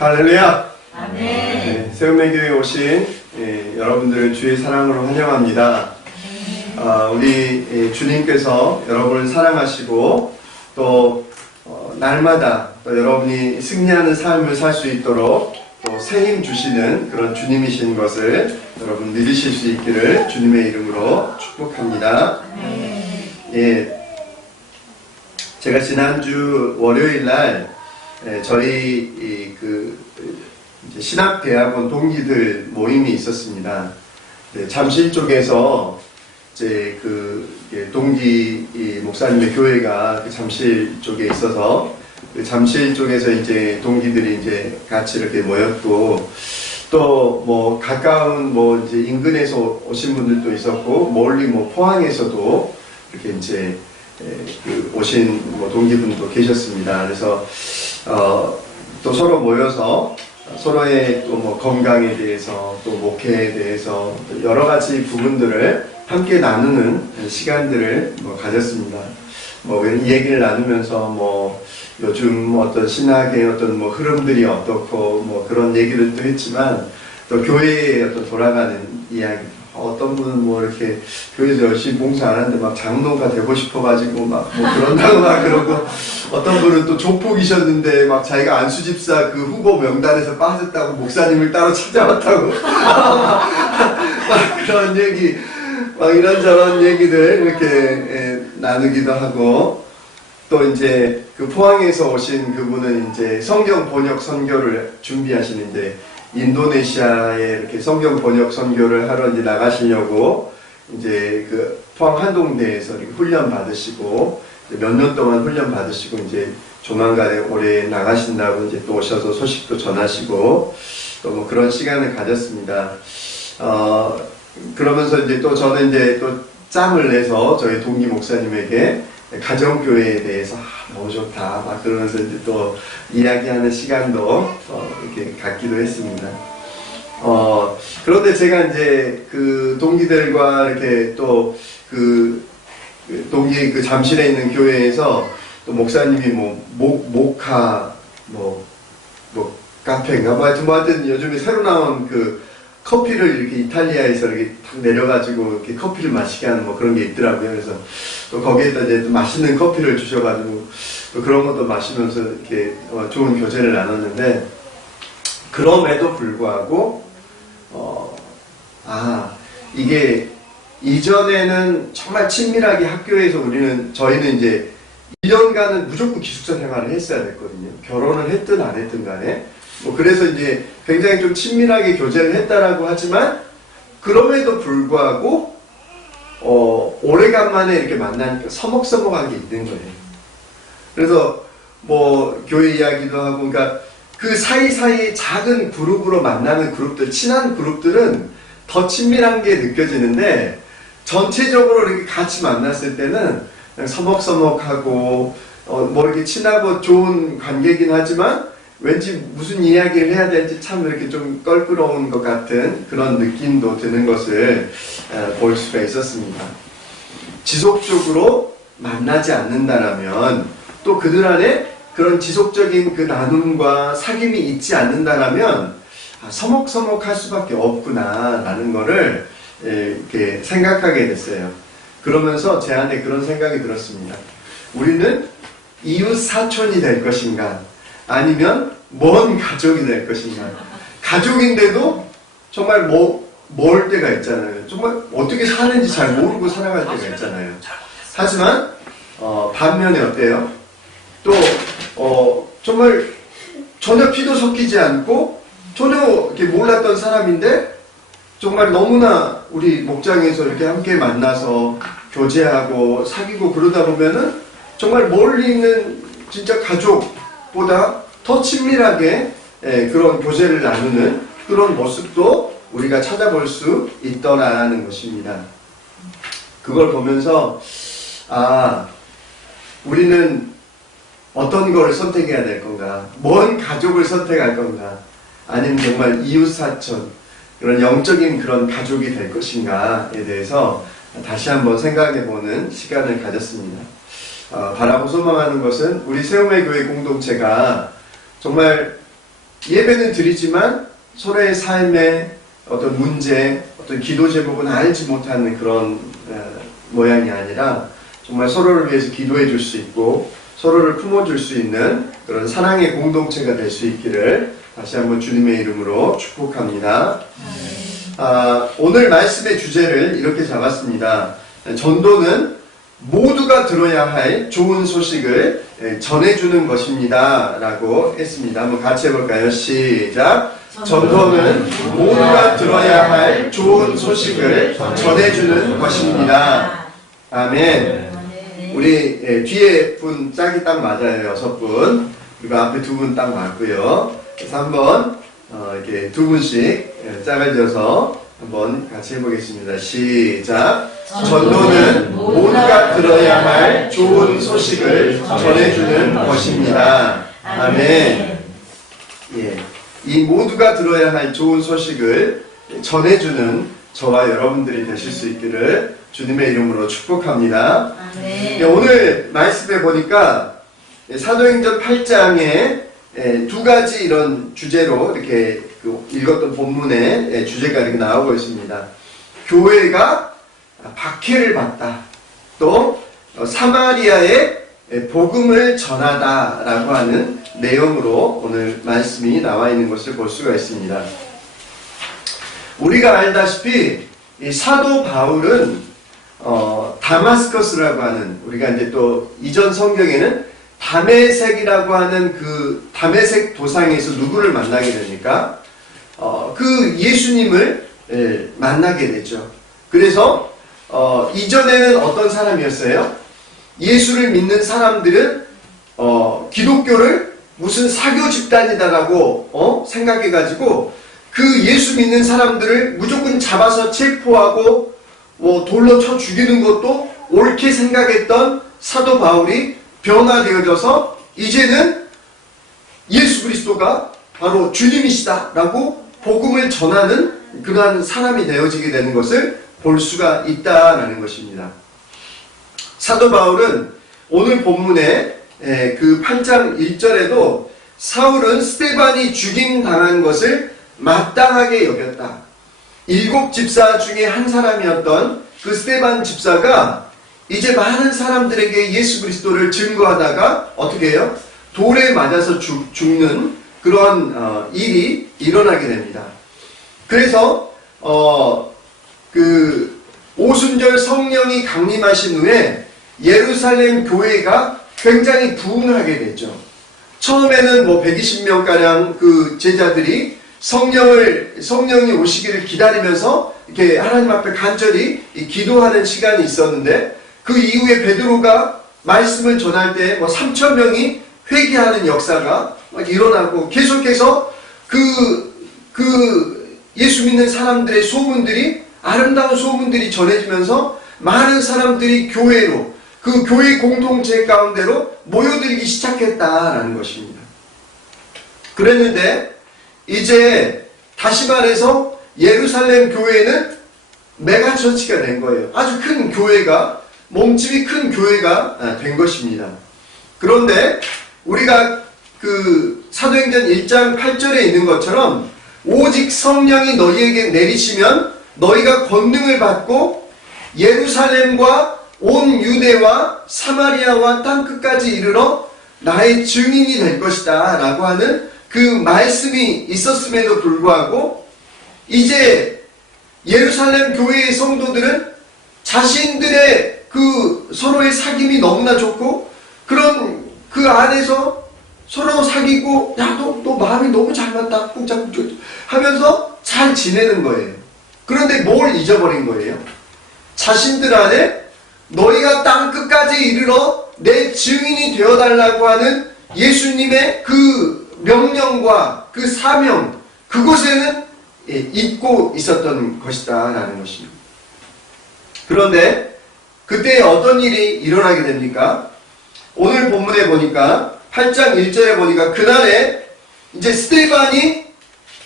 할렐루야! 아멘. 네, 세움의교회에 오신 여러분들을 주의 사랑으로 환영합니다. 우리 주님께서 여러분을 사랑하시고 또 날마다 또 여러분이 승리하는 삶을 살 수 있도록 또 새 힘 주시는 그런 주님이신 것을 여러분 믿으실 수 있기를 주님의 이름으로 축복합니다. 제가 지난주 월요일 날 저희 이제 신학대학원 동기들 모임이 있었습니다. 잠실 쪽에서 이제 동기 목사님의 교회가 잠실 쪽에 있어서 잠실 쪽에서 이제 동기들이 이제 같이 이렇게 모였고 또 뭐 가까운 뭐 이제 인근에서 오신 분들도 있었고 멀리 뭐 포항에서도 이렇게 이제 오신 뭐 동기분도 계셨습니다. 그래서 또 서로 모여서 서로의 또 뭐 건강에 대해서 또 목회에 대해서 또 여러 가지 부분들을 함께 나누는 시간들을 뭐 가졌습니다. 뭐 이 얘기를 나누면서 뭐 요즘 어떤 신학의 어떤 뭐 흐름들이 어떻고 뭐 그런 얘기를 또 했지만 또 교회의 어떤 돌아가는 이야기, 어떤 분은 뭐 이렇게 교회에서 열심히 봉사 안 하는데 막 장로가 되고 싶어가지고 막 뭐 그런다고 막 그러고 어떤 분은 또 조폭이셨는데 막 자기가 안수집사 그 후보 명단에서 빠졌다고 목사님을 따로 찾아왔다고 막 그런 얘기, 막 이런저런 얘기들 이렇게 나누기도 하고 또 이제 그 포항에서 오신 그분은 이제 성경 번역 선교를 준비하시는데 인도네시아에 이렇게 성경 번역 선교를 하러 이제 나가시려고 이제 그 포항 한동대에서 이렇게 훈련 받으시고 몇 년 동안 훈련 받으시고 이제 조만간에 올해 나가신다고 이제 또 오셔서 소식도 전하시고 또 뭐 그런 시간을 가졌습니다. 그러면서 이제 또 저는 이제 또 짬을 내서 저희 동기 목사님에게 가정교회에 대해서 너무 좋다 막 그러면서 이제 또 이야기하는 시간도 이렇게 갖기도 했습니다. 그런데 제가 이제 그 동기들과 이렇게 또 동기 그 잠실에 있는 교회에서 또 목사님이 뭐 모카 뭐 카페인가 뭐 하여튼 요즘에 새로 나온 그 커피를 이렇게 이탈리아에서 이렇게 탁 내려가지고 이렇게 커피를 마시게 하는 뭐 그런 게 있더라고요. 그래서 또 거기에다 이제 또 맛있는 커피를 주셔가지고 또 그런 것도 마시면서 이렇게 좋은 교제를 나눴는데 그럼에도 불구하고 이게 이전에는 정말 친밀하게 학교에서 저희는 이제 1년간은 무조건 기숙사 생활을 했어야 됐거든요. 결혼을 했든 안 했든 간에. 뭐 그래서 이제 굉장히 좀 친밀하게 교제를 했다라고 하지만 그럼에도 불구하고 오래간만에 이렇게 만나니까 서먹서먹한 게 있는 거예요. 그래서 뭐 교회 이야기도 하고 그러니까 그 사이사이 작은 그룹으로 만나는 그룹들, 친한 그룹들은 더 친밀한 게 느껴지는데 전체적으로 이렇게 같이 만났을 때는 그냥 서먹서먹하고 뭐 이렇게 친하고 좋은 관계이긴 하지만 왠지 무슨 이야기를 해야 될지 참 이렇게 좀 껄끄러운 것 같은 그런 느낌도 드는 것을 볼 수가 있었습니다. 지속적으로 만나지 않는다라면 또 그들 안에 그런 지속적인 그 나눔과 사귐이 있지 않는다라면 서먹서먹할 수밖에 없구나 라는 거를 이렇게 생각하게 됐어요. 그러면서 제 안에 그런 생각이 들었습니다. 우리는 이웃 사촌이 될 것인가 아니면 먼 가족이 될 것인가. 가족인데도 정말 멀 때가 있잖아요. 정말 어떻게 사는지 잘 모르고 살아갈 때가 있잖아요. 하지만 반면에 어때요? 또 정말 전혀 피도 섞이지 않고 전혀 이렇게 몰랐던 사람인데 정말 너무나 우리 목장에서 이렇게 함께 만나서 교제하고 사귀고 그러다 보면은 정말 멀리 있는 진짜 가족보다 더 친밀하게 그런 교제를 나누는 그런 모습도 우리가 찾아볼 수 있더라는 것입니다. 그걸 보면서 우리는 어떤 걸 선택해야 될 건가? 먼 가족을 선택할 건가? 아니면 정말 이웃사촌, 그런 영적인 그런 가족이 될 것인가에 대해서 다시 한번 생각해보는 시간을 가졌습니다. 바라고 소망하는 것은 우리 세움의 교회 공동체가 정말 예배는 드리지만 서로의 삶의 어떤 문제, 어떤 기도 제목은 알지 못하는 그런 모양이 아니라 정말 서로를 위해서 기도해 줄 수 있고 서로를 품어줄 수 있는 그런 사랑의 공동체가 될 수 있기를 다시 한번 주님의 이름으로 축복합니다. 오늘 말씀의 주제를 이렇게 잡았습니다. 전도는 모두가 들어야 할 좋은 소식을 전해주는 것입니다 라고 했습니다. 한번 같이 해볼까요? 시작! 전도는 모두가 들어야 할 좋은 소식을 전해주는 것입니다. 아멘. 우리 뒤에 분 짝이 딱 맞아요. 6분. 그리고 앞에 2분 딱 맞고요. 그래서 한번 이렇게 2분씩 짝을 지어서 한번 같이 해보겠습니다. 시작! 전도는 모두가 들어야 할 좋은 소식을 전해주는 것입니다. 아멘. 예, 이 모두가 들어야 할 좋은 소식을 전해주는 저와 여러분들이 되실 수 있기를 주님의 이름으로 축복합니다. 예, 오늘 말씀에 보니까 사도행전 8장에 2가지 이런 주제로 이렇게 읽었던 본문의 주제가 이렇게 나오고 있습니다. 교회가 박해를 받다. 또 사마리아에 복음을 전하다라고 하는 내용으로 오늘 말씀이 나와 있는 것을 볼 수가 있습니다. 우리가 알다시피 이 사도 바울은 다마스커스라고 하는, 우리가 이제 또 이전 성경에는 다메섹이라고 하는 그 다메섹 도상에서 누구를 만나게 됩니까? 그 예수님을 만나게 되죠. 그래서 이전에는 어떤 사람이었어요? 예수를 믿는 사람들은 기독교를 무슨 사교 집단이다라고 생각해가지고 그 예수 믿는 사람들을 무조건 잡아서 체포하고 돌로 쳐 죽이는 것도 옳게 생각했던 사도 바울이 변화되어져서 이제는 예수 그리스도가 바로 주님이시다라고 복음을 전하는 그러한 사람이 되어지게 되는 것을 볼 수가 있다라는 것입니다. 사도 바울은 오늘 본문에 그 8장 1절에도 사울은 스데반이 죽임당한 것을 마땅하게 여겼다. 7 집사 중에 한 사람이었던 그 스데반 집사가 이제 많은 사람들에게 예수 그리스도를 증거하다가 어떻게 해요? 돌에 맞아서 죽는 그러한 일이 일어나게 됩니다. 그래서 그 오순절 성령이 강림하신 후에 예루살렘 교회가 굉장히 부흥하게 됐죠. 처음에는 120명가량 그 제자들이 성령이 오시기를 기다리면서 이렇게 하나님 앞에 간절히 기도하는 시간이 있었는데, 그 이후에 베드로가 말씀을 전할 때 3,000명이 회개하는 역사가 일어나고 계속해서 그 예수 믿는 사람들의 소문들이, 아름다운 소문들이 전해지면서 많은 사람들이 교회로, 그 교회 공동체 가운데로 모여들기 시작했다라는 것입니다. 그랬는데 이제 다시 말해서 예루살렘 교회는 메가처치가 된 거예요. 아주 큰 교회가, 몸집이 큰 교회가 된 것입니다. 그런데 우리가 그 사도행전 1장 8절에 있는 것처럼 오직 성령이 너희에게 내리시면 너희가 권능을 받고 예루살렘과 온 유대와 사마리아와 땅끝까지 이르러 나의 증인이 될 것이다 라고 하는 그 말씀이 있었음에도 불구하고 이제 예루살렘 교회의 성도들은 자신들의 그 서로의 사귐이 너무나 좋고 그런 그 안에서 서로 사귀고 야 너 마음이 너무 잘 맞다 쿵짝쿵짝 하면서 잘 지내는 거예요. 그런데 뭘 잊어버린 거예요? 자신들 안에 너희가 땅끝까지 이르러 내 증인이 되어달라고 하는 예수님의 그 명령과 그 사명, 그곳에는 잊고 있었던 것이다 라는 것입니다. 그런데 그때 어떤 일이 일어나게 됩니까? 오늘 본문에 보니까 8장 1절에 보니까 그날에 이제 스데반이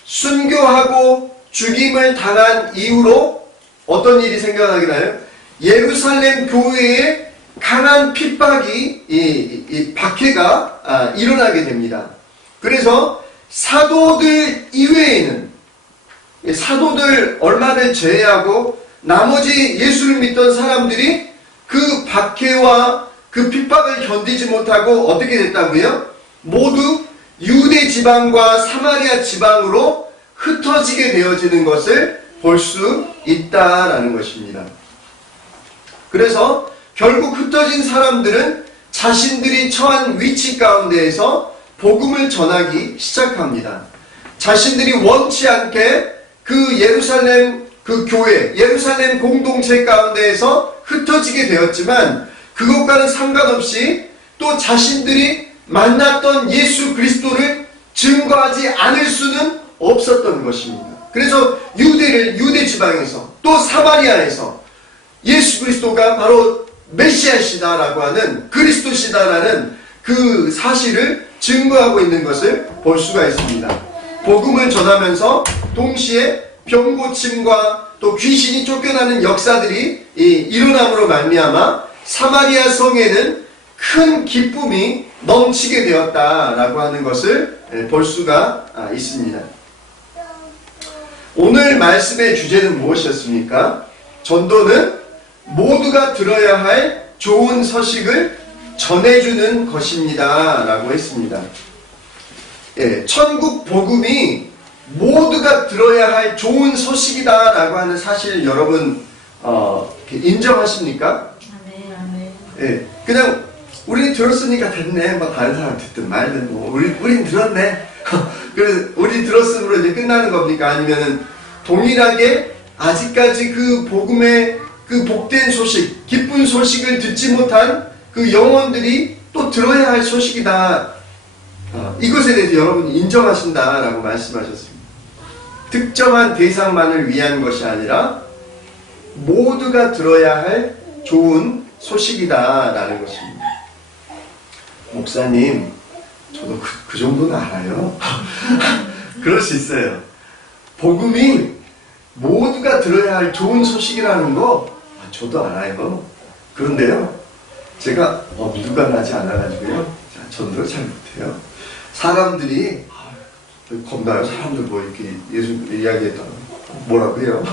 순교하고 죽임을 당한 이후로 어떤 일이 생겨나게 나요? 예루살렘 교회에 강한 핍박이, 박해가 일어나게 됩니다. 그래서 사도들 이외에는, 사도들 얼마를 제외하고 나머지 예수를 믿던 사람들이 그 박해와 그 핍박을 견디지 못하고 어떻게 됐다고요? 모두 유대 지방과 사마리아 지방으로 흩어지게 되어지는 것을 볼 수 있다라는 것입니다. 그래서 결국 흩어진 사람들은 자신들이 처한 위치 가운데에서 복음을 전하기 시작합니다. 자신들이 원치 않게 그 예루살렘 그 교회, 예루살렘 공동체 가운데에서 흩어지게 되었지만 그것과는 상관없이 또 자신들이 만났던 예수 그리스도를 증거하지 않을 수는 없었던 것입니다. 그래서 유대 지방에서 또 사마리아에서 예수 그리스도가 바로 메시아시다라고 하는 그리스도시다라는 그 사실을 증거하고 있는 것을 볼 수가 있습니다. 복음을 전하면서 동시에 병고침과 또 귀신이 쫓겨나는 역사들이 일어남으로 말미암아 사마리아 성에는 큰 기쁨이 넘치게 되었다라고 하는 것을 볼 수가 있습니다. 오늘 말씀의 주제는 무엇이었습니까? 전도는 모두가 들어야 할 좋은 서식을 전해주는 것입니다 라고 했습니다. 천국 복음이 모두가 들어야 할 좋은 소식이다 라고 하는 사실 여러분 인정하십니까? 그냥 우리 들었으니까 됐네, 뭐 다른 사람 듣든 말든 뭐 우린 들었네 그래서 우리 들었으므로 이제 끝나는 겁니까? 아니면은 동일하게 아직까지 그 복음의 그 복된 소식, 기쁜 소식을 듣지 못한 그 영혼들이 또 들어야 할 소식이다, 이것에 대해서 여러분이 인정하신다라고 말씀하셨습니다. 특정한 대상만을 위한 것이 아니라 모두가 들어야 할 좋은 소식이다라는 것입니다. 목사님, 저도 그 정도는 알아요. 그럴 수 있어요. 복음이 모두가 들어야 할 좋은 소식이라는 거 저도 알아요. 그런데요, 제가 누가 나지 않아가지고요, 전도를 잘 못해요. 사람들이 겁나요. 사람들 뭐 이렇게 예수 이야기했다 뭐라고 해요?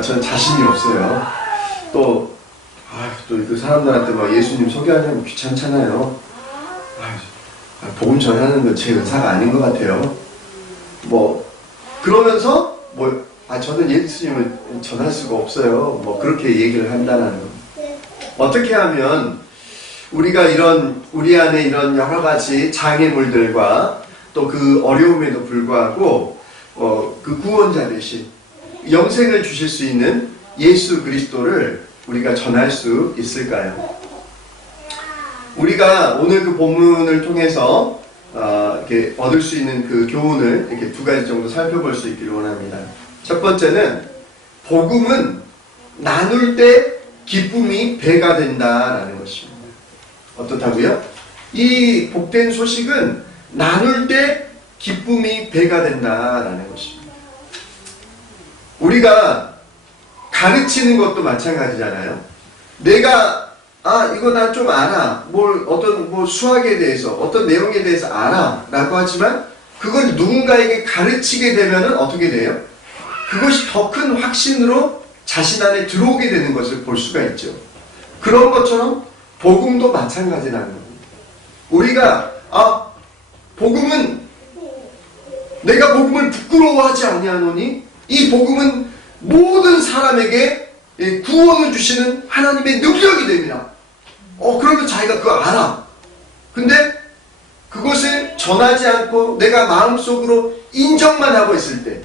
저는 자신이 없어요. 또 그 사람들한테 막 예수님 소개하려면 귀찮잖아요. 복음 전하는 건 제 은사가 아닌 것 같아요. 그러면서 저는 예수님을 전할 수가 없어요. 그렇게 얘기를 한다는 거. 어떻게 하면 우리가 우리 안에 이런 여러 가지 장애물들과 또 그 어려움에도 불구하고 그 구원자 되신 영생을 주실 수 있는 예수 그리스도를 우리가 전할 수 있을까요? 우리가 오늘 그 본문을 통해서 이렇게 얻을 수 있는 그 교훈을 이렇게 두 가지 정도 살펴볼 수 있기를 원합니다. 첫 번째는 복음은 나눌 때 기쁨이 배가 된다라는 것입니다. 어떻다고요? 이 복된 소식은 나눌 때 기쁨이 배가 된다라는 것입니다. 우리가 가르치는 것도 마찬가지잖아요. 내가 이거 난 좀 알아. 어떤 수학에 대해서 어떤 내용에 대해서 알아 라고 하지만 그걸 누군가에게 가르치게 되면은 어떻게 돼요? 그것이 더 큰 확신으로 자신 안에 들어오게 되는 것을 볼 수가 있죠. 그런 것처럼 복음도 마찬가지라는 겁니다. 우리가 내가 복음을 부끄러워하지 아니하노니 이 복음은 모든 사람에게 구원을 주시는 하나님의 능력이 됩니다. 그러면 자기가 그거 알아. 근데 그것을 전하지 않고 내가 마음속으로 인정만 하고 있을 때,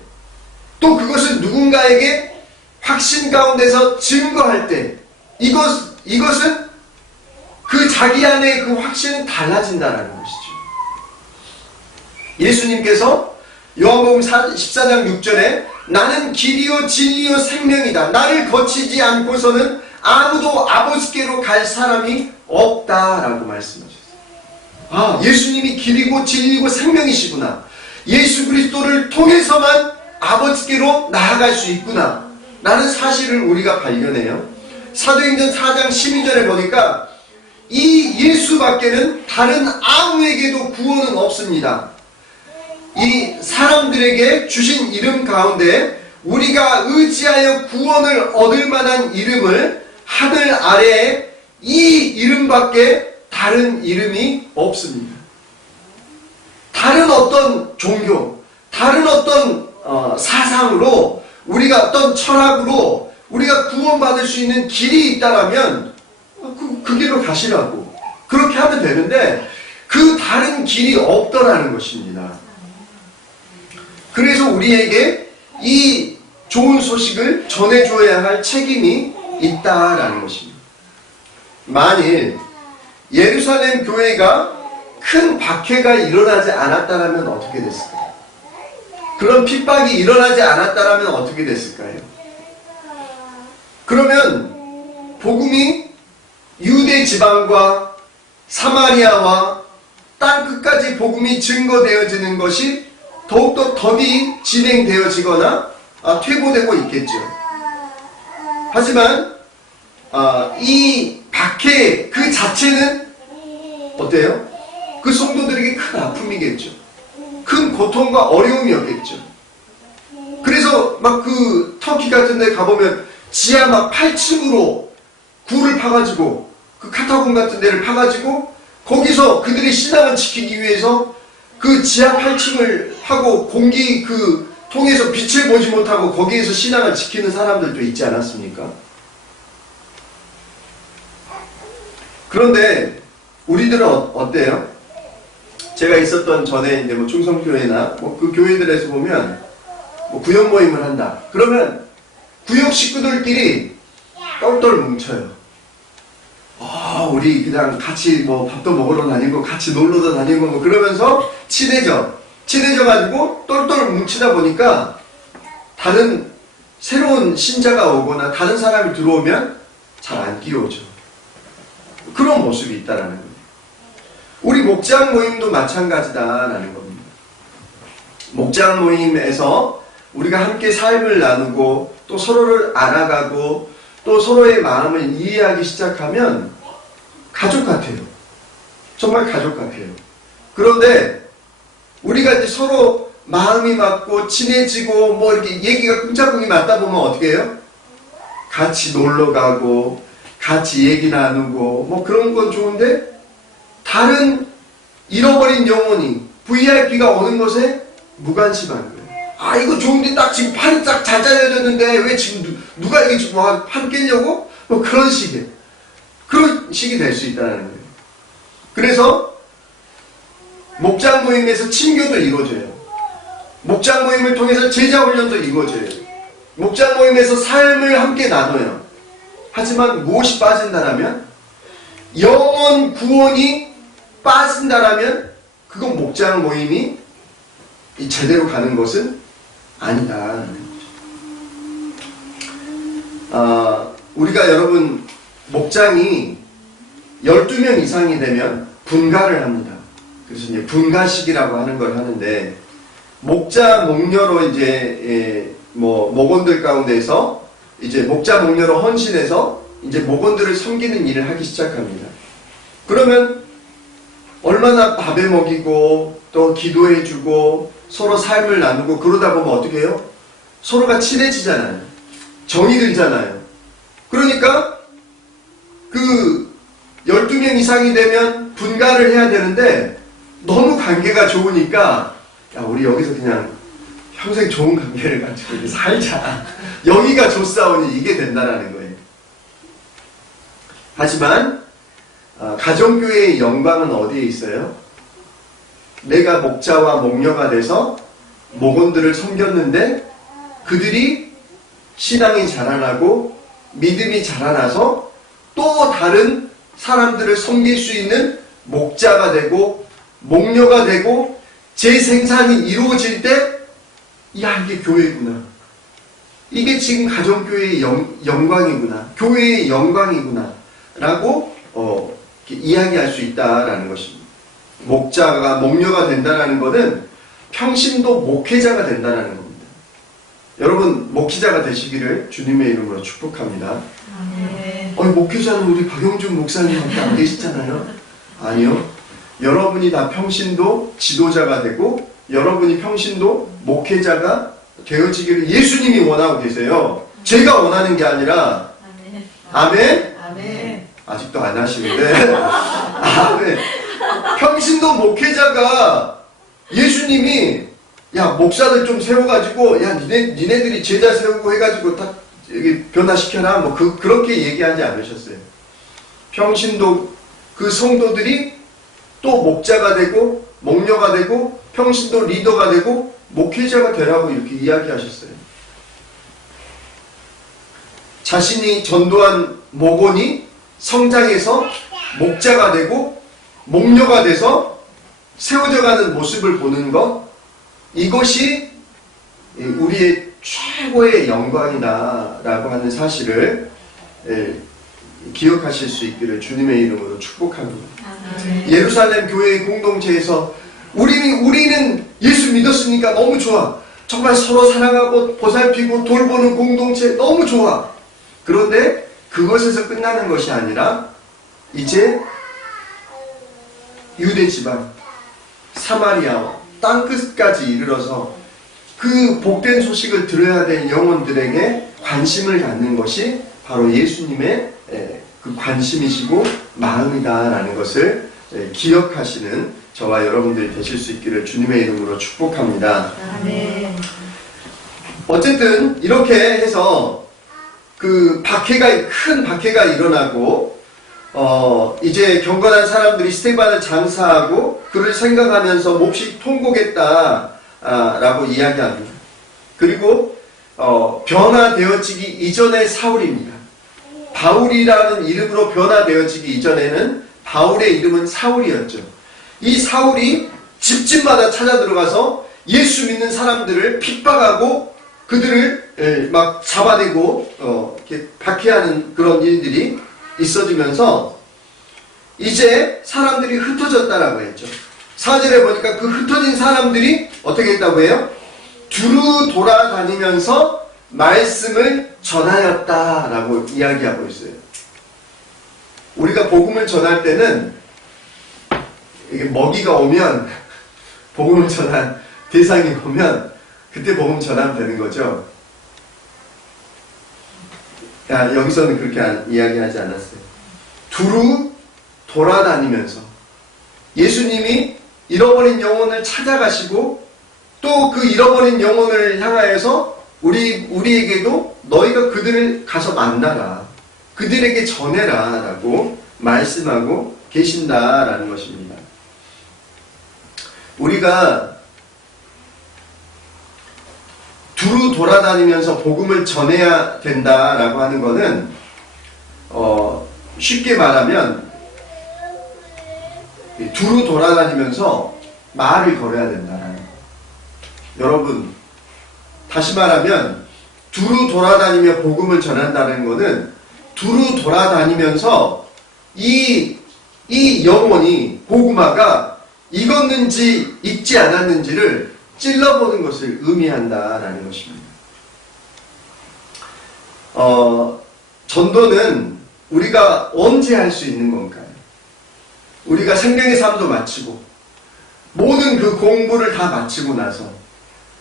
또 그것을 누군가에게 확신 가운데서 증거할 때, 이것은 그 자기 안에 그 확신은 달라진다는 것이죠. 예수님께서 요한복음 14장 6절에 나는 길이요 진리요 생명이다. 나를 거치지 않고서는 아무도 아버지께로 갈 사람이 없다라고 말씀하셨어요. 예수님이 길이고 진리고 생명이시구나. 예수 그리스도를 통해서만 아버지께로 나아갈 수 있구나 라는 사실을 우리가 발견해요. 사도행전 4장 12절에 보니까 이 예수밖에는 다른 아무에게도 구원은 없습니다. 이 사람들에게 주신 이름 가운데 우리가 의지하여 구원을 얻을 만한 이름을 하늘 아래에 이 이름밖에 다른 이름이 없습니다. 다른 어떤 종교, 다른 어떤 사상으로 우리가 어떤 철학으로 우리가 구원받을 수 있는 길이 있다라면 그 길로 가시라고 그렇게 하면 되는데 그 다른 길이 없더라는 것입니다. 그래서 우리에게 이 좋은 소식을 전해줘야 할 책임이 있다라는 것입니다. 만일 예루살렘 교회가 큰 박해가 일어나지 않았다면 어떻게 됐을까요? 그런 핍박이 일어나지 않았다면 어떻게 됐을까요? 그러면 복음이 유대 지방과 사마리아와 땅 끝까지 복음이 증거되어지는 것이 더욱더 더디 진행되어지거나 퇴보되고 있겠죠. 하지만 이 박해 그 자체는 어때요? 그 성도들에게 큰 아픔이겠죠. 큰 고통과 어려움이었겠죠. 그래서 막 그 터키 같은 데 가보면 지하 막 8층으로 굴을 파가지고 그 카타콤 같은 데를 파가지고 거기서 그들의 신앙을 지키기 위해서 그 지하 8층을 하고 공기 그 통해서 빛을 보지 못하고 거기에서 신앙을 지키는 사람들도 있지 않았습니까? 그런데 우리들은 어때요? 제가 있었던 전에 이제 뭐 충성교회나 뭐 그 교회들에서 보면 뭐 구역 모임을 한다. 그러면 구역 식구들끼리 똘똘 뭉쳐요. 우리 그냥 같이 뭐 밥도 먹으러 다니고 같이 놀러도 다니고 뭐 그러면서 친해져가지고 똘똘 뭉치다 보니까 다른 새로운 신자가 오거나 다른 사람이 들어오면 잘 안 끼워져. 그런 모습이 있다라는 거예요. 우리 목장 모임도 마찬가지다라는 겁니다. 목장 모임에서 우리가 함께 삶을 나누고 또 서로를 알아가고 또 서로의 마음을 이해하기 시작하면 가족 같아요. 정말 가족 같아요. 그런데 우리가 이제 서로 마음이 맞고 친해지고 뭐 이렇게 얘기가 꿍짝꿍이 맞다 보면 어떻게 해요? 같이 놀러 가고 같이 얘기 나누고 뭐 그런 건 좋은데 다른 잃어버린 영혼이 VIP가 오는 것에 무관심한 거예요. 이거 좋은데 딱 지금 판이 딱 잘 짜여졌는데 왜 지금 누가 이게 지금 판 깨려고? 뭐 그런 식이 될 수 있다는 거예요. 그래서 목장 모임에서 친교도 이루어져요. 목장 모임을 통해서 제자 훈련도 이루어져요. 목장 모임에서 삶을 함께 나눠요. 하지만 무엇이 빠진다라면 영혼 구원이 빠진다라면 그건 목장 모임이 제대로 가는 것은 아니다. 우리가 여러분 목장이 12명 이상이 되면 분가를 합니다. 그래서 이제 분가식이라고 하는 걸 하는데 목자 목녀로 이제 뭐 목원들 가운데서 이제 목자 목녀로 헌신해서 이제 목원들을 섬기는 일을 하기 시작합니다. 그러면 얼마나 밥에 먹이고 또 기도해주고 서로 삶을 나누고 그러다 보면 어떻게 해요? 서로가 친해지잖아요. 정이 들잖아요. 그러니까 그 12명 이상이 되면 분가를 해야 되는데 너무 관계가 좋으니까 우리 여기서 그냥 평생 좋은 관계를 가지고 이렇게 살자. 여기가 좋사오니 이게 된다라는 거예요. 하지만 가정교회의 영광은 어디에 있어요? 내가 목자와 목녀가 돼서 목원들을 섬겼는데 그들이 신앙이 자라나고 믿음이 자라나서 또 다른 사람들을 섬길 수 있는 목자가 되고 목녀가 되고 재생산이 이루어질 때 이게 교회구나. 이게 지금 가정교회의 영광이구나. 교회의 영광이구나. 라고 이야기할 수 있다라는 것입니다. 목자가 목녀가 된다는 것은 평신도 목회자가 된다는 겁니다. 여러분 목회자가 되시기를 주님의 이름으로 축복합니다. 목회자는 우리 박영준 목사님밖에 안 계시잖아요. 아니요. 여러분이 다 평신도 지도자가 되고 여러분이 평신도 목회자가 되어지기를 예수님이 원하고 계세요. 제가 원하는 게 아니라. 아멘? 아멘. 아직도 안 하시는데. 아멘. 평신도 목회자가 예수님이 야 목사들 좀 세워가지고 야 니네들이 제자 세우고 해가지고 다 여기 변화시켜라 뭐 그렇게 얘기하지 않으셨어요. 평신도 그 성도들이 또 목자가 되고 목녀가 되고 평신도 리더가 되고 목회자가 되라고 이렇게 이야기하셨어요. 자신이 전도한 목원이 성장해서 목자가 되고 목녀가 돼서 세워져가는 모습을 보는 것, 이것이 우리의 최고의 영광이다 라고 하는 사실을 기억하실 수 있기를 주님의 이름으로 축복합니다. 예루살렘 교회의 공동체에서 우리는 예수 믿었으니까 너무 좋아. 정말 서로 사랑하고 보살피고 돌보는 공동체 너무 좋아. 그런데 그것에서 끝나는 것이 아니라 이제 유대 지방 사마리아와 땅끝까지 이르러서 그 복된 소식을 들어야 될 영혼들에게 관심을 갖는 것이 바로 예수님의 그 관심이시고 마음이다라는 것을 기억하시는 저와 여러분들이 되실 수 있기를 주님의 이름으로 축복합니다. 아멘. 어쨌든 이렇게 해서 그 큰 박해가 일어나고 이제 경건한 사람들이 스테반을 장사하고 그를 생각하면서 몹시 통곡했다라고 이야기합니다. 그리고 변화되어지기 이전의 사울입니다. 바울이라는 이름으로 변화되어지기 이전에는 바울의 이름은 사울이었죠. 이 사울이 집집마다 찾아 들어가서 예수 믿는 사람들을 핍박하고 그들을 막 잡아내고 이렇게 박해하는 그런 일들이 있어지면서 이제 사람들이 흩어졌다라고 했죠. 4절에 보니까 그 흩어진 사람들이 어떻게 했다고 해요? 두루 돌아다니면서 말씀을 전하였다라고 이야기하고 있어요. 우리가 복음을 전할 때는 이게 먹이가 오면 복음을 전한 대상이 오면 그때 복음 전하면 되는 거죠. 여기서는 그렇게 이야기하지 않았어요. 두루 돌아다니면서 예수님이 잃어버린 영혼을 찾아가시고 또 그 잃어버린 영혼을 향하여서 우리에게도 너희가 그들을 가서 만나라. 그들에게 전해라 라고 말씀하고 계신다라는 것입니다. 우리가 두루 돌아다니면서 복음을 전해야 된다라고 하는 것은 쉽게 말하면 두루 돌아다니면서 말을 걸어야 된다라는 거예요. 여러분 다시 말하면 두루 돌아다니며 복음을 전한다는 것은 두루 돌아다니면서 이 영혼이 복음화가 익었는지 익지 않았는지를 찔러보는 것을 의미한다라는 것입니다. 전도는 우리가 언제 할 수 있는 건가요? 우리가 생명의 삶도 마치고 모든 그 공부를 다 마치고 나서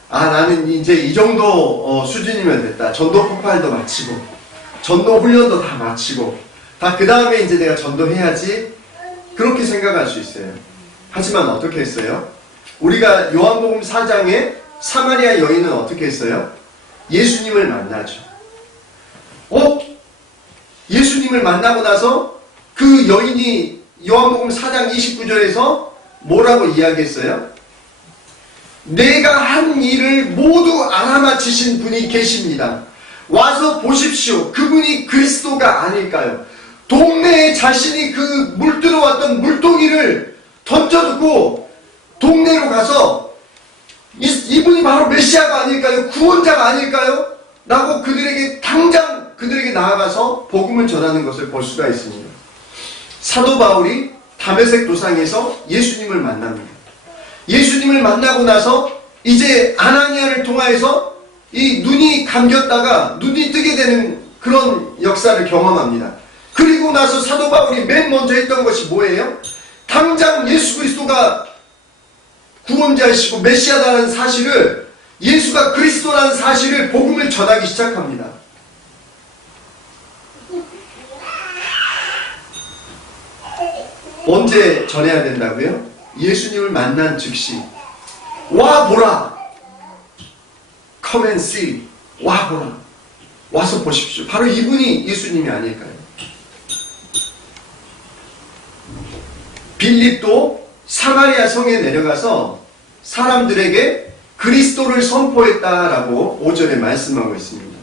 나는 이제 이 정도 수준이면 됐다. 전도 폭발도 마치고 전도 훈련도 다 마치고 다 그 다음에 이제 내가 전도해야지 그렇게 생각할 수 있어요. 하지만 어떻게 했어요? 우리가 요한복음 4장에 사마리아 여인은 어떻게 했어요? 예수님을 만나죠. 예수님을 만나고 나서 그 여인이 요한복음 4장 29절에서 뭐라고 이야기했어요? 내가 한 일을 모두 알아맞히신 분이 계십니다. 와서 보십시오. 그분이 그리스도가 아닐까요? 동네에 자신이 그 물들어왔던 물동이를 던져두고 동네로 가서 이분이 바로 메시아가 아닐까요? 구원자가 아닐까요? 라고 당장 그들에게 나아가서 복음을 전하는 것을 볼 수가 있습니다. 사도 바울이 다메섹 도상에서 예수님을 만납니다. 예수님을 만나고 나서 이제 아나니아를 통하여서 이 눈이 감겼다가 눈이 뜨게 되는 그런 역사를 경험합니다. 그리고 나서 사도 바울이 맨 먼저 했던 것이 뭐예요? 당장 예수 그리스도가 구원자이시고 메시아라는 사실을, 예수가 그리스도라는 사실을, 복음을 전하기 시작합니다. 언제 전해야 된다고요? 예수님을 만난 즉시. 와 보라. Come and see. 와 보라. 와서 보십시오. 바로 이분이 예수님이 아닐까요? 빌립도 사마리아 성에 내려가서 사람들에게 그리스도를 선포했다라고 5절에 말씀하고 있습니다.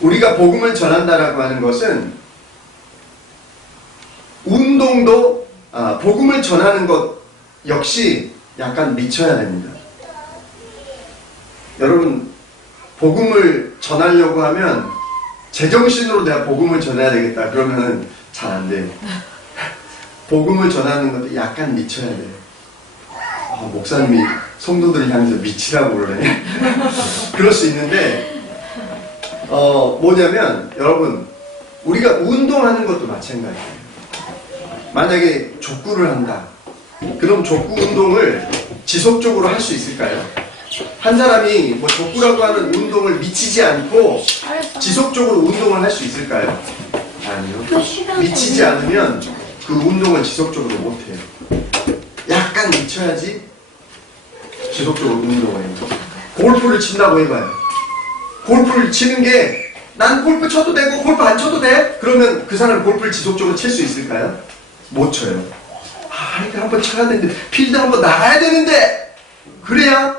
우리가 복음을 전한다라고 하는 것은 운동도, 복음을 전하는 것 역시 약간 미쳐야 됩니다. 여러분, 복음을 전하려고 하면 제정신으로 내가 복음을 전해야 되겠다 그러면 잘 안 돼요. 복음을 전하는 것도 약간 미쳐야 돼요. 목사님이 성도들을 향해서 미치라고 그러네. 그럴 수 있는데 뭐냐면 여러분, 우리가 운동하는 것도 마찬가지예요. 만약에 족구를 한다. 그럼 족구 운동을 지속적으로 할 수 있을까요? 한 사람이 뭐 족구라고 하는 운동을 미치지 않고 지속적으로 운동을 할 수 있을까요? 아니요. 미치지 않으면 그 운동을 지속적으로 못해요. 약간 미쳐야지 지속적으로 운동을 해요. 골프를 친다고 해봐요. 골프를 치는 게, 난 골프 쳐도 되고 골프 안 쳐도 돼? 그러면 그 사람은 골프를 지속적으로 칠 수 있을까요? 못 쳐요. 이렇게 한번 쳐야 되는데, 필드 한번 나가야 되는데, 그래야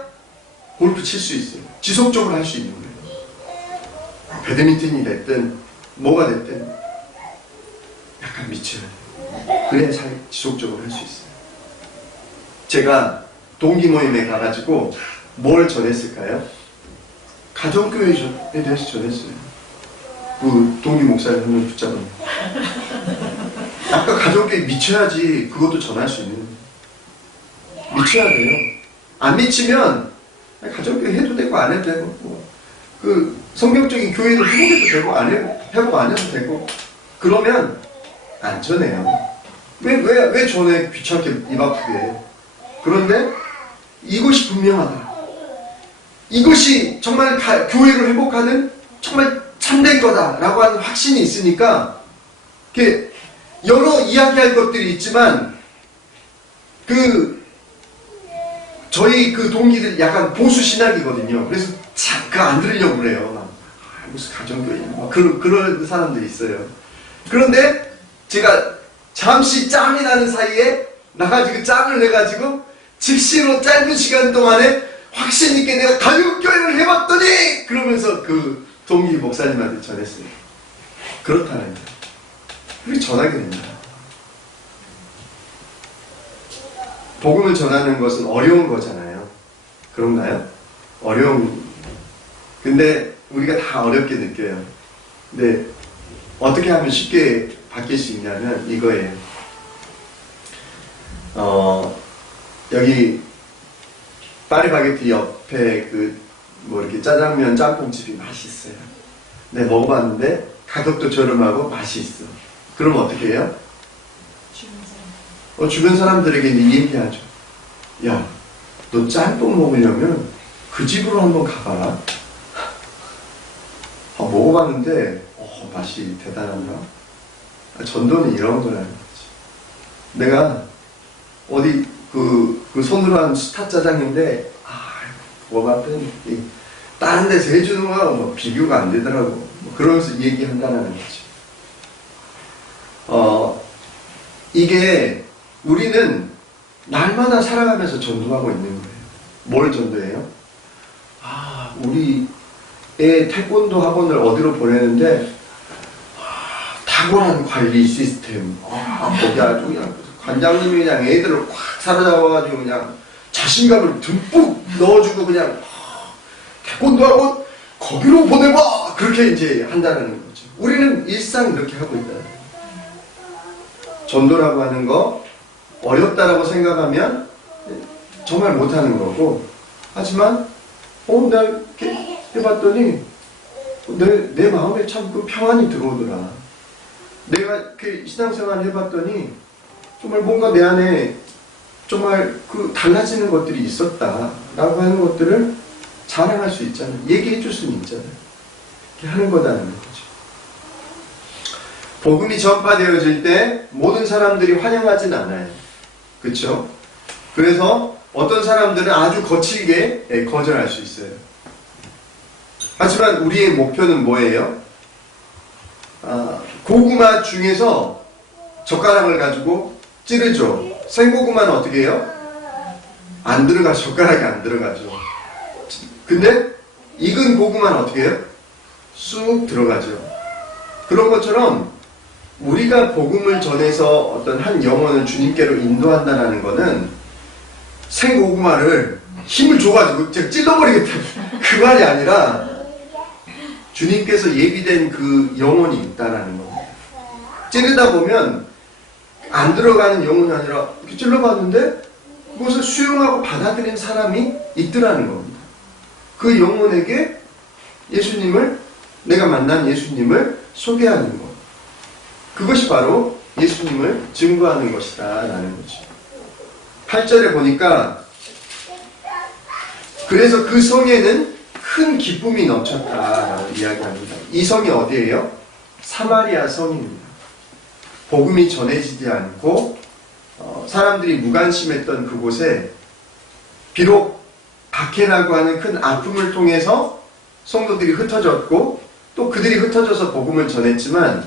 골프 칠 수 있어요. 지속적으로 할 수 있는 거예요. 배드민턴이 됐든 뭐가 됐든 약간 미쳐야 돼요. 그래야 지속적으로 할 수 있어요. 제가 동기 모임에 가가지고 뭘 전했을까요? 가정교회에 대해서 전했어요. 그 동기 목사님 한 명 붙잡은. 아까 가정교회 미쳐야지 그것도 전할 수 있는. 미쳐야 돼요. 안 미치면 가정교회 해도 되고 안 해도 되고, 그 성경적인 교회를 회복해도 되고 회복 안 해도 되고, 그러면 안 전해요. 왜 전해? 귀찮게 입 아프게 해. 그런데 이것이 분명하다. 이것이 정말 교회를 회복하는 정말 참된 거다라고 하는 확신이 있으니까, 이렇게 여러 이야기할 것들이 있지만, 저희 그 동기들 약간 보수 신학이거든요. 그래서 잠깐 안 들으려고 그래요. 무슨 가정교회, 그런 사람들이 있어요. 그런데 제가 잠시 짬이 나는 사이에 나가지고 짬을 내가지고 즉시로 짧은 시간 동안에 확신 있게 내가 가정교회를 해봤더니, 그러면서 그 동기 목사님한테 전했어요. 그렇다는 거예요. 그렇게 전하게 됩니다. 복음을 전하는 것은 어려운 거잖아요. 그런가요? 근데 우리가 다 어렵게 느껴요. 근데 어떻게 하면 쉽게 바뀔 수 있냐면 이거예요. 여기 파리바게트 옆에 이렇게 짜장면 짬뽕집이 맛있어요. 네, 먹어봤는데 가격도 저렴하고 맛이 있어. 그럼 어떻게 해요? 주변 사람들에게 얘기하죠. 야, 너 짬뽕 먹으려면 그 집으로 한번 가봐라. 먹어봤는데 맛이 대단한가? 전도는 이런 거라는 거지. 내가 어디 그 손으로 한 스타 짜장인데 먹어봤더니 다른 데서 해주는 거하고 비교가 안 되더라고. 그러면서 얘기한다는 거지. 이게 우리는 날마다 살아가면서 전도하고 있는 거예요. 뭘 전도해요? 우리 애 태권도 학원을 어디로 보내는데 탁월한 관리 시스템. 거기 아주 그냥 관장님이 그냥 애들을 꽉 사로잡아가지고 그냥 자신감을 듬뿍 넣어주고 그냥 태권도 학원 거기로 보내봐! 그렇게 이제 한다는 거죠. 우리는 일상 이렇게 하고 있다. 전도라고 하는 거 어렵다라고 생각하면 정말 못하는 거고, 하지만 내가 이렇게 해봤더니 내 마음에 참 그 평안이 들어오더라. 내가 그 신앙생활을 해봤더니 정말 뭔가 내 안에 정말 그 달라지는 것들이 있었다라고 하는 것들을 자랑할 수 있잖아요. 얘기해 줄 수는 있잖아요. 이렇게 하는 거다는 거죠. 복음이 전파되어질 때 모든 사람들이 환영하진 않아요. 그렇죠? 그래서 어떤 사람들은 아주 거칠게 거절할 수 있어요. 하지만 우리의 목표는 뭐예요? 고구마 중에서 젓가락을 가지고 찌르죠. 생고구마는 어떻게 해요? 안 들어가죠. 젓가락이 안 들어가죠. 근데 익은 고구마는 어떻게 해요? 쑥 들어가죠. 그런 것처럼 우리가 복음을 전해서 어떤 한 영혼을 주님께로 인도한다는 것은 생고구마를 힘을 줘가지고 제가 찔러버리겠다 그 말이 아니라 주님께서 예비된 그 영혼이 있다라는 겁니다. 찌르다 보면 안 들어가는 영혼이 아니라 이렇게 찔러봤는데 그것을 수용하고 받아들인 사람이 있더라는 겁니다. 그 영혼에게 예수님을, 내가 만난 예수님을 소개하는 것. 그것이 바로 예수님을 증거하는 것이다 라는 거죠. 8절에 보니까 그래서 그 성에는 큰 기쁨이 넘쳤다라고 이야기합니다. 이 성이 어디예요? 사마리아 성입니다. 복음이 전해지지 않고 사람들이 무관심했던 그곳에 비록 박해라고 하는 큰 아픔을 통해서 성도들이 흩어졌고 또 그들이 흩어져서 복음을 전했지만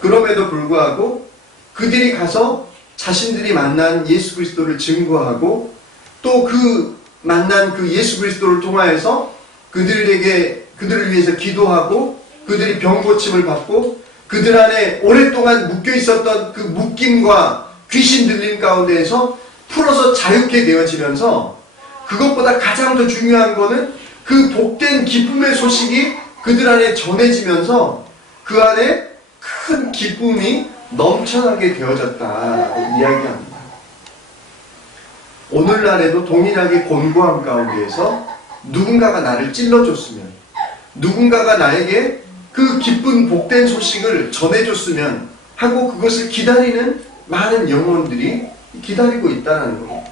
그럼에도 불구하고 그들이 가서 자신들이 만난 예수 그리스도를 증거하고 또 그 만난 그 예수 그리스도를 통하여서 그들을 위해서 기도하고 그들이 병고침을 받고 그들 안에 오랫동안 묶여 있었던 그 묶임과 귀신 들림 가운데에서 풀어서 자유케 되어지면서 그것보다 가장 더 중요한 거는 그 복된 기쁨의 소식이 그들 안에 전해지면서 그 안에 큰 기쁨이 넘쳐나게 되어졌다 이야기합니다. 오늘날에도 동일하게 곤고함 가운데에서 누군가가 나를 찔러줬으면 누군가가 나에게 그 기쁜 복된 소식을 전해줬으면 하고 그것을 기다리는 많은 영혼들이 기다리고 있다는 겁니다.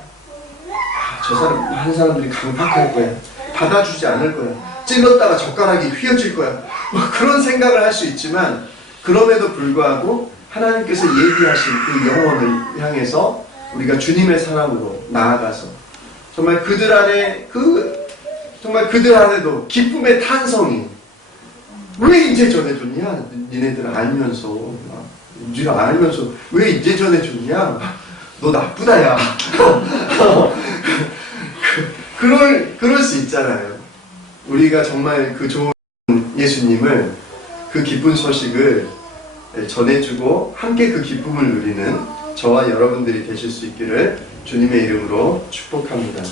저 사람, 많은 사람들이 강팍할 거야. 받아주지 않을 거야. 찔렀다가 젓가락이 휘어질 거야. 뭐 그런 생각을 할 수 있지만 그럼에도 불구하고 하나님께서 예비하신 그 영혼을 향해서 우리가 주님의 사랑으로 나아가서 정말 그들 안에 정말 그들 안에도 기쁨의 탄성이 왜 이제 전해줬냐? 니네들 알면서 니가 알면서 왜 이제 전해줬냐? 너 나쁘다 야. 그럴 수 있잖아요. 우리가 정말 그 좋은 예수님을 그 기쁜 소식을 전해주고 함께 그 기쁨을 누리는 저와 여러분들이 되실 수 있기를 주님의 이름으로 축복합니다.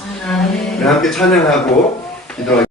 우리 함께 찬양하고 기도하겠습니다.